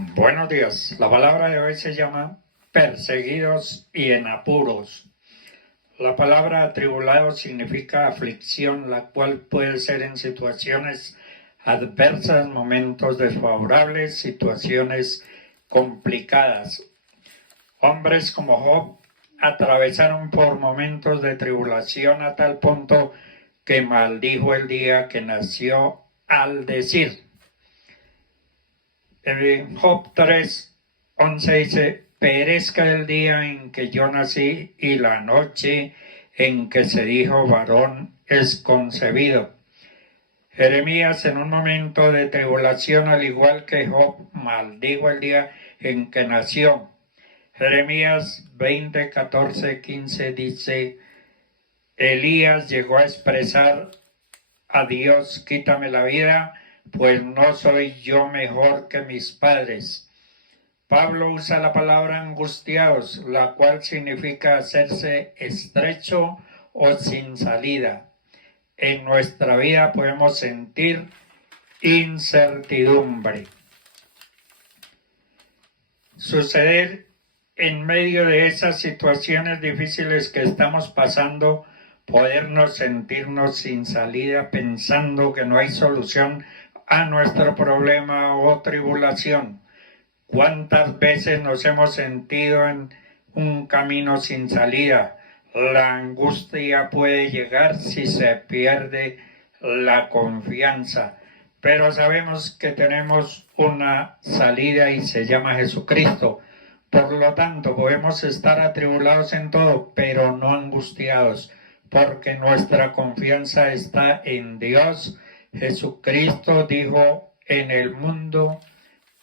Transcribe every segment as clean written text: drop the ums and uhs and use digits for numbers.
Buenos días. La palabra de hoy se llama perseguidos y en apuros. La palabra atribulado significa aflicción, la cual puede ser en situaciones adversas, momentos desfavorables, situaciones complicadas. Hombres como Job atravesaron por momentos de tribulación a tal punto que maldijo el día que nació al decir. En Job 3:11 dice: perezca el día en que yo nací y la noche en que se dijo varón es concebido. Jeremías, en un momento de tribulación, al igual que Job, maldijo el día en que nació. Jeremías 20, 14, 15 dice: Elías llegó a expresar a Dios: quítame la vida, pues no soy yo mejor que mis padres. Pablo usa la palabra angustiados, la cual significa hacerse estrecho o sin salida. En nuestra vida podemos sentir incertidumbre. Suceder en medio de esas situaciones difíciles que estamos pasando, podernos sentirnos sin salida, pensando que no hay solución a nuestro problema o tribulación. ¿Cuántas veces nos hemos sentido en un camino sin salida? La angustia puede llegar si se pierde la confianza, pero sabemos que tenemos una salida y se llama Jesucristo. Por lo tanto, podemos estar atribulados en todo, pero no angustiados, porque nuestra confianza está en Dios. Jesucristo dijo: en el mundo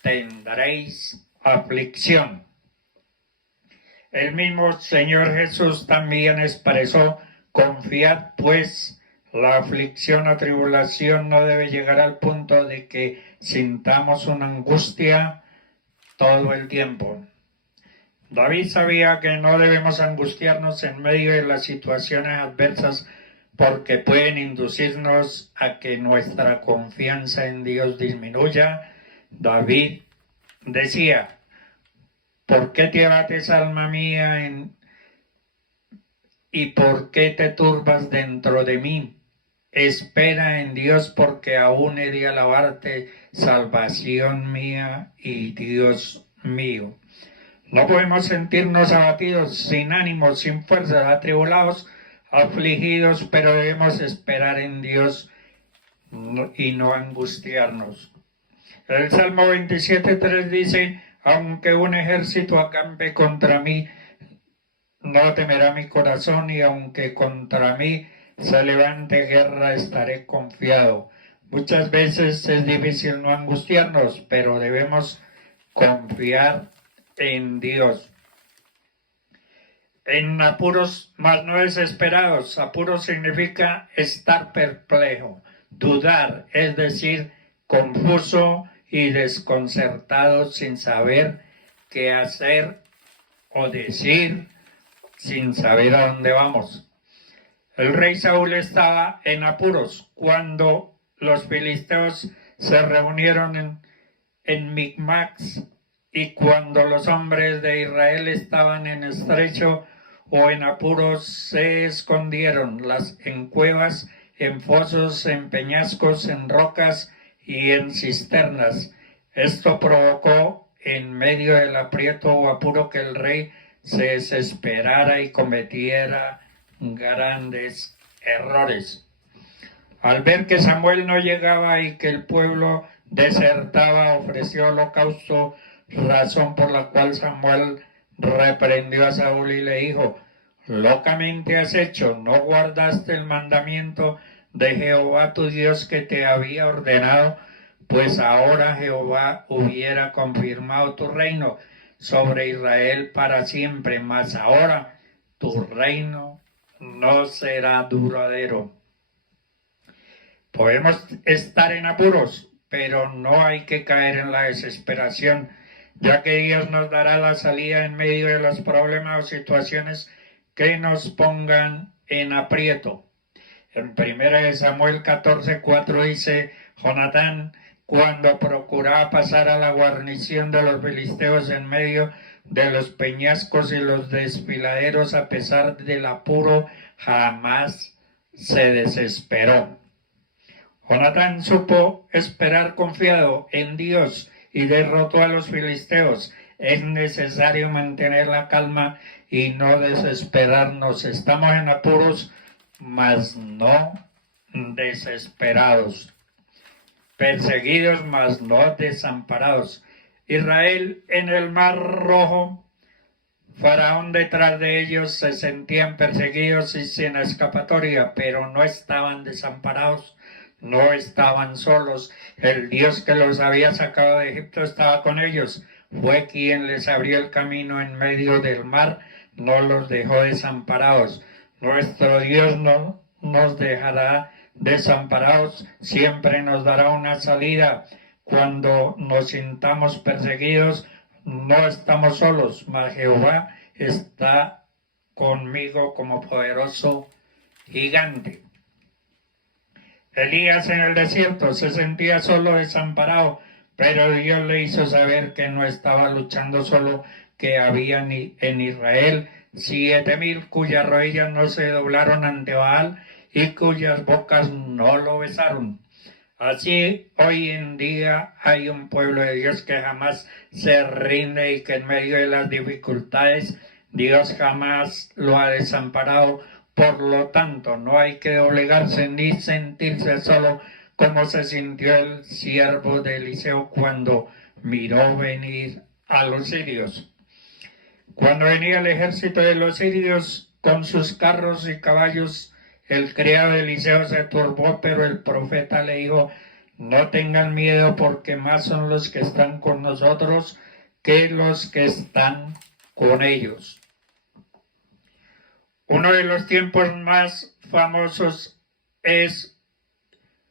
tendréis aflicción. El mismo Señor Jesús también expresó: confiad pues. La aflicción o tribulación no debe llegar al punto de que sintamos una angustia todo el tiempo. David sabía que no debemos angustiarnos en medio de las situaciones adversas, porque pueden inducirnos a que nuestra confianza en Dios disminuya. David decía: ¿por qué te abates, alma mía, y por qué te turbas dentro de mí? Espera en Dios, porque aún he de alabarte, salvación mía y Dios mío. No podemos sentirnos abatidos, sin ánimo, sin fuerza, atribulados, afligidos, pero debemos esperar en Dios y no angustiarnos. El Salmo 27:3 dice: aunque un ejército acampe contra mí, no temerá mi corazón, y aunque contra mí se levante guerra, estaré confiado. Muchas veces es difícil no angustiarnos, pero debemos confiar en Dios. En apuros, mas no desesperados. Apuros significa estar perplejo, dudar, es decir, confuso y desconcertado, sin saber qué hacer o decir, sin saber a dónde vamos. El rey Saúl estaba en apuros cuando los filisteos se reunieron en Micmax, y cuando los hombres de Israel estaban en estrecho o en apuros, se escondieron en cuevas, en fosos, en peñascos, en rocas y en cisternas. Esto provocó, en medio del aprieto o apuro, que el rey se desesperara y cometiera grandes errores. Al ver que Samuel no llegaba y que el pueblo desertaba, ofreció holocausto, razón por la cual Samuel reprendió a Saúl y le dijo: locamente has hecho, no guardaste el mandamiento de Jehová tu Dios que te había ordenado, pues ahora Jehová hubiera confirmado tu reino sobre Israel para siempre, mas ahora tu reino no será duradero. Podemos estar en apuros, pero no hay que caer en la desesperación, ya que Dios nos dará la salida en medio de los problemas o situaciones que nos pongan en aprieto. En 1 Samuel 14:4 dice: Jonatán, cuando procuraba pasar a la guarnición de los filisteos en medio de los peñascos y los desfiladeros, a pesar del apuro, jamás se desesperó. Jonatán supo esperar confiado en Dios y derrotó a los filisteos. Es necesario mantener la calma y no desesperarnos. Estamos en apuros, mas no desesperados. Perseguidos, mas no desamparados. Israel en el Mar Rojo, Faraón detrás de ellos, se sentían perseguidos y sin escapatoria, pero no estaban desamparados, no estaban solos. El Dios que los había sacado de Egipto estaba con ellos. Fue quien les abrió el camino en medio del mar, no los dejó desamparados. Nuestro Dios no nos dejará desamparados, siempre nos dará una salida. Cuando nos sintamos perseguidos, no estamos solos, mas Jehová está conmigo como poderoso gigante. Elías en el desierto se sentía solo, desamparado, pero Dios le hizo saber que no estaba luchando solo, que había en Israel 7,000 cuyas rodillas no se doblaron ante Baal y cuyas bocas no lo besaron. Así, hoy en día hay un pueblo de Dios que jamás se rinde y que en medio de las dificultades Dios jamás lo ha desamparado. Por lo tanto, no hay que doblegarse ni sentirse solo, como se sintió el siervo de Eliseo cuando miró venir a los sirios. Cuando venía el ejército de los sirios con sus carros y caballos, el criado de Eliseo se turbó, pero el profeta le dijo: no tengan miedo, porque más son los que están con nosotros que los que están con ellos. Uno de los tiempos más famosos es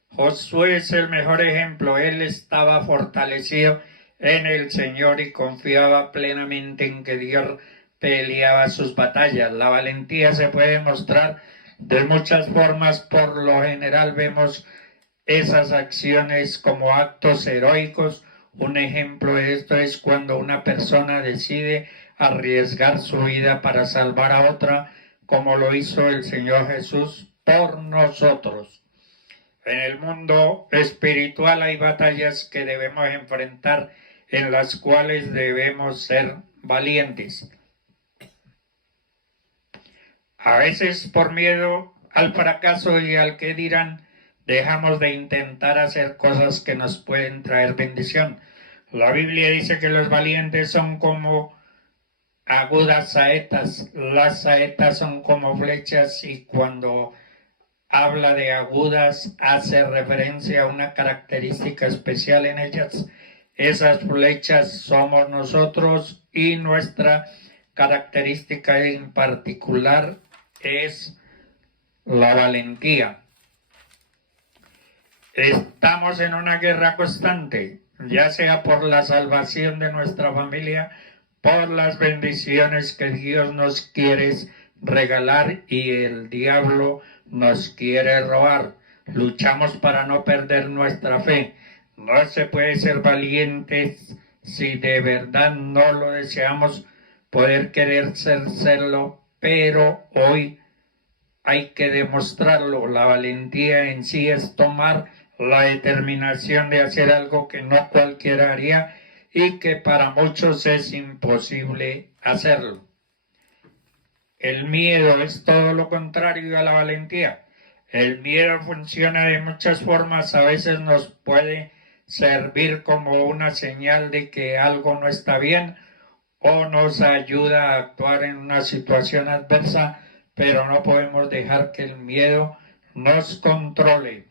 Josué, es el mejor ejemplo. Él estaba fortalecido en el Señor y confiaba plenamente en que Dios peleaba sus batallas. La valentía se puede mostrar de muchas formas. Por lo general vemos esas acciones como actos heroicos. Un ejemplo de esto es cuando una persona decide arriesgar su vida para salvar a otra, como lo hizo el Señor Jesús por nosotros. En el mundo espiritual hay batallas que debemos enfrentar, en las cuales debemos ser valientes. A veces, por miedo al fracaso y al que dirán, dejamos de intentar hacer cosas que nos pueden traer bendición. La Biblia dice que los valientes son como agudas saetas. Las saetas son como flechas, y cuando habla de agudas hace referencia a una característica especial en ellas. Esas flechas somos nosotros, y nuestra característica en particular es la valentía. Estamos en una guerra constante, ya sea por la salvación de nuestra familia, por las bendiciones que Dios nos quiere regalar y el diablo nos quiere robar. Luchamos para no perder nuestra fe. No se puede ser valientes si de verdad no lo deseamos, poder querer serlo, pero hoy hay que demostrarlo. La valentía en sí es tomar la determinación de hacer algo que no cualquiera haría y que para muchos es imposible hacerlo. El miedo es todo lo contrario a la valentía. El miedo funciona de muchas formas. A veces nos puede servir como una señal de que algo no está bien, o nos ayuda a actuar en una situación adversa, pero no podemos dejar que el miedo nos controle.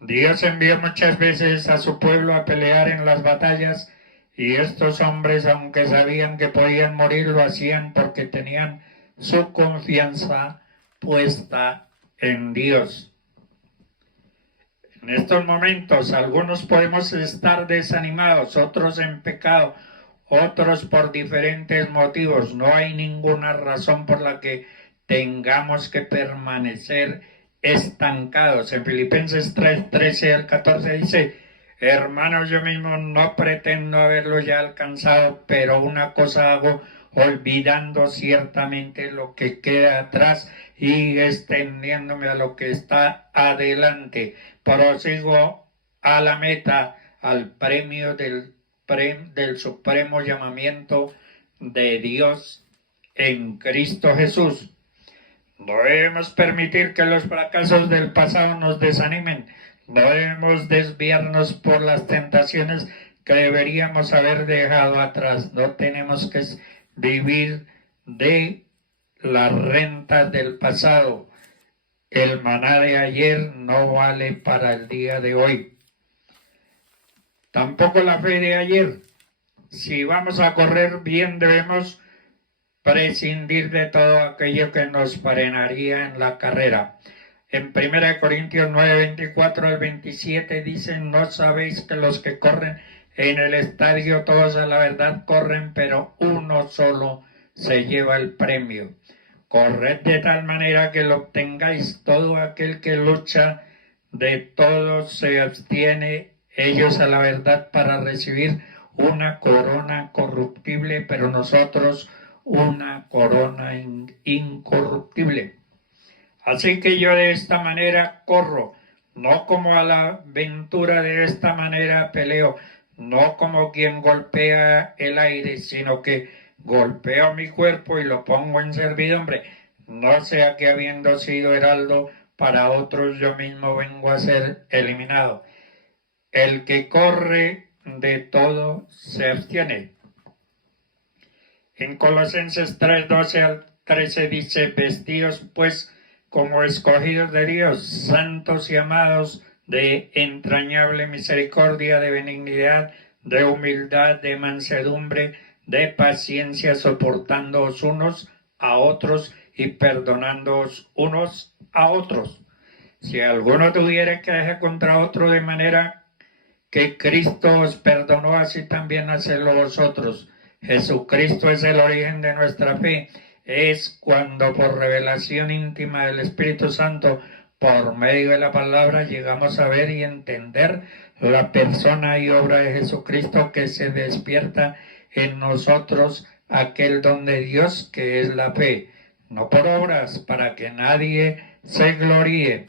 Dios envió muchas veces a su pueblo a pelear en las batallas, y estos hombres, aunque sabían que podían morir, lo hacían porque tenían su confianza puesta en Dios. En estos momentos algunos podemos estar desanimados, otros en pecado, otros por diferentes motivos. No hay ninguna razón por la que tengamos que permanecer estancados. En Filipenses 3, 13 al 14 dice: hermanos, yo mismo no pretendo haberlo ya alcanzado, pero una cosa hago, olvidando ciertamente lo que queda atrás y extendiéndome a lo que está adelante. Prosigo a la meta, al premio del supremo llamamiento de Dios en Cristo Jesús. No debemos permitir que los fracasos del pasado nos desanimen. No debemos desviarnos por las tentaciones que deberíamos haber dejado atrás. No tenemos que vivir de las rentas del pasado. El maná de ayer no vale para el día de hoy. Tampoco la fe de ayer. Si vamos a correr bien, debemos prescindir de todo aquello que nos frenaría en la carrera. En 1 Corintios 9, 24 al 27 dicen: ¿no sabéis que los que corren en el estadio todos a la verdad corren, pero uno solo se lleva el premio? Corred de tal manera que lo obtengáis. Todo aquel que lucha de todo se abstiene ellos a la verdad para recibir una corona corruptible, pero nosotros una corona incorruptible. Así que yo de esta manera corro, no como a la aventura, de esta manera peleo, no como quien golpea el aire, sino que golpeo mi cuerpo y lo pongo en servidumbre, no sea que habiendo sido heraldo para otros, yo mismo vengo a ser eliminado. El que corre de todo se abstiene. En Colosenses 3, 12 al 13 dice: vestíos pues como escogidos de Dios, santos y amados, de entrañable misericordia, de benignidad, de humildad, de mansedumbre, de paciencia, soportándoos unos a otros y perdonándoos unos a otros. Si alguno tuviere queja contra otro, de manera que Cristo os perdonó, así también hacedlo vosotros. Jesucristo es el origen de nuestra fe. Es cuando por revelación íntima del Espíritu Santo, por medio de la palabra, llegamos a ver y entender la persona y obra de Jesucristo, que se despierta en nosotros aquel don de Dios que es la fe, no por obras, para que nadie se gloríe.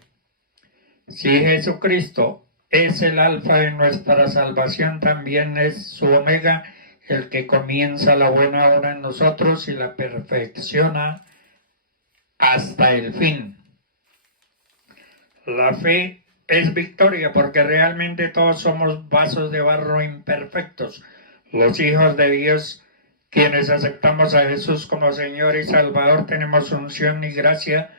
Si Jesucristo es el alfa de nuestra salvación, también es su omega, el que comienza la buena obra en nosotros y la perfecciona hasta el fin. La fe es victoria, porque realmente todos somos vasos de barro imperfectos. Los hijos de Dios, quienes aceptamos a Jesús como Señor y Salvador, tenemos unción y gracia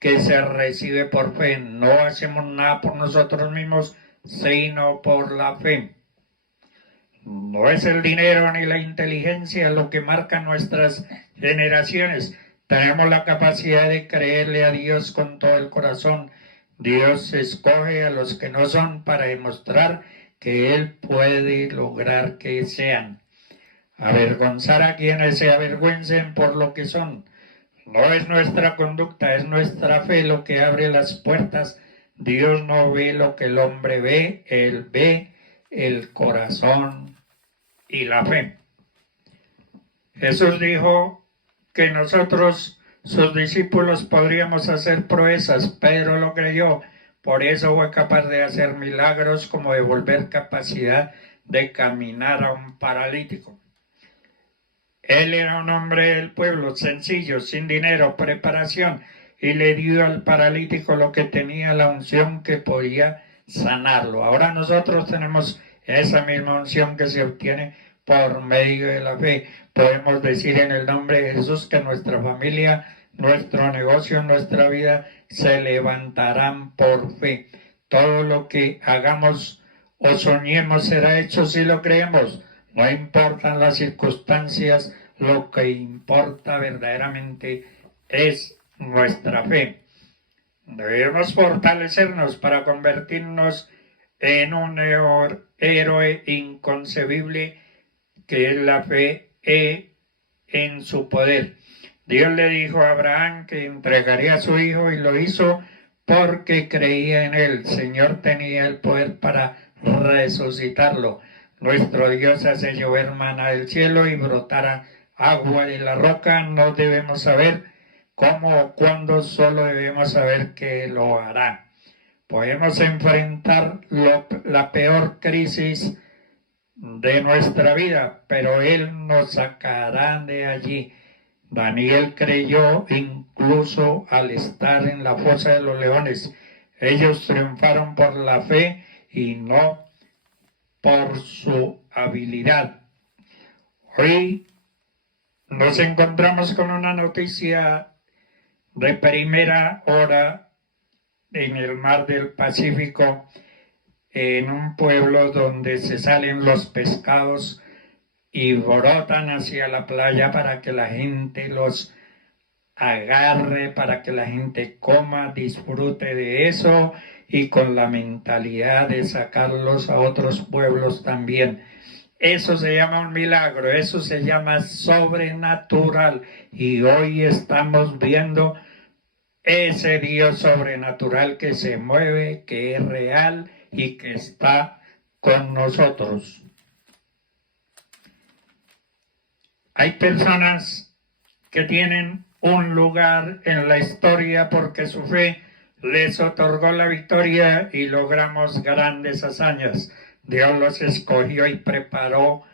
que se recibe por fe. No hacemos nada por nosotros mismos, sino por la fe. No es el dinero ni la inteligencia lo que marca nuestras generaciones. Tenemos la capacidad de creerle a Dios con todo el corazón. Dios escoge a los que no son para demostrar que Él puede lograr que sean. Avergonzar a quienes se avergüencen por lo que son. No es nuestra conducta, es nuestra fe lo que abre las puertas. Dios no ve lo que el hombre ve, Él ve el corazón y la fe. Jesús dijo que nosotros, sus discípulos, podríamos hacer proezas. Pedro lo creyó, por eso fue capaz de hacer milagros, como devolver capacidad de caminar a un paralítico. Él era un hombre del pueblo, sencillo, sin dinero, preparación, y le dio al paralítico lo que tenía, la unción que podía sanarlo. Ahora nosotros tenemos esa misma unción que se obtiene por medio de la fe. Podemos decir en el nombre de Jesús que nuestra familia, nuestro negocio, nuestra vida se levantarán por fe. Todo lo que hagamos o soñemos será hecho si lo creemos. No importan las circunstancias, lo que importa verdaderamente es nuestra fe. Debemos fortalecernos para convertirnos en un héroe inconcebible que es la fe en su poder. Dios le dijo a Abraham que entregaría a su hijo y lo hizo porque creía en él. El Señor tenía el poder para resucitarlo. Nuestro Dios hace llover maná del cielo y brotara agua de la roca. No debemos saber cómo o cuándo, solo debemos saber que lo hará. Podemos enfrentar la peor crisis de nuestra vida, pero Él nos sacará de allí. Daniel creyó incluso al estar en la fosa de los leones. Ellos triunfaron por la fe y no por su habilidad. Hoy nos encontramos con una noticia de primera hora en el mar del Pacífico, en un pueblo donde se salen los pescados y brotan hacia la playa para que la gente los agarre, para que la gente coma, disfrute de eso y con la mentalidad de sacarlos a otros pueblos también. Eso se llama un milagro, eso se llama sobrenatural y hoy estamos viendo ese Dios sobrenatural que se mueve, que es real y que está con nosotros. Hay personas que tienen un lugar en la historia porque su fe les otorgó la victoria y logramos grandes hazañas. Dios los escogió y preparó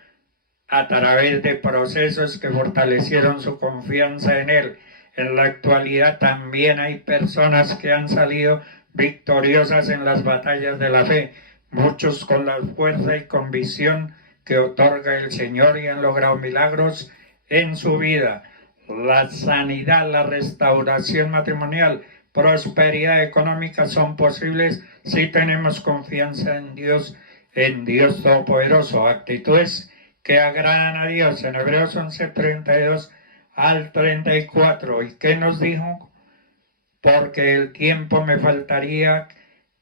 a través de procesos que fortalecieron su confianza en Él. En la actualidad también hay personas que han salido victoriosas en las batallas de la fe, muchos con la fuerza y convicción que otorga el Señor y han logrado milagros en su vida. La sanidad, la restauración matrimonial, prosperidad económica son posibles si tenemos confianza en Dios Todopoderoso. Actitudes que agradan a Dios. En Hebreos 11:32 al 34. ¿Y qué nos dijo? Porque el tiempo me faltaría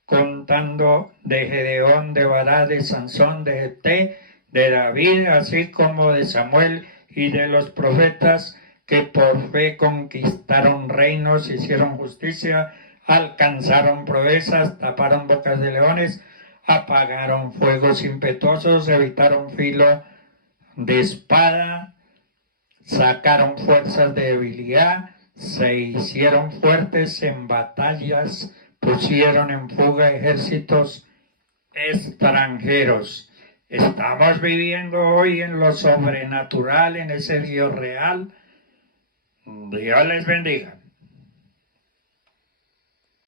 contando de Gedeón, de Bará, de Sansón, de Jefté, de David, así como de Samuel y de los profetas que por fe conquistaron reinos, hicieron justicia, alcanzaron proezas, taparon bocas de leones, apagaron fuegos impetuosos, evitaron filo de espada, sacaron fuerzas de debilidad, se hicieron fuertes en batallas, pusieron en fuga ejércitos extranjeros. Estamos viviendo hoy en lo sobrenatural, en ese Dios real. Dios les bendiga.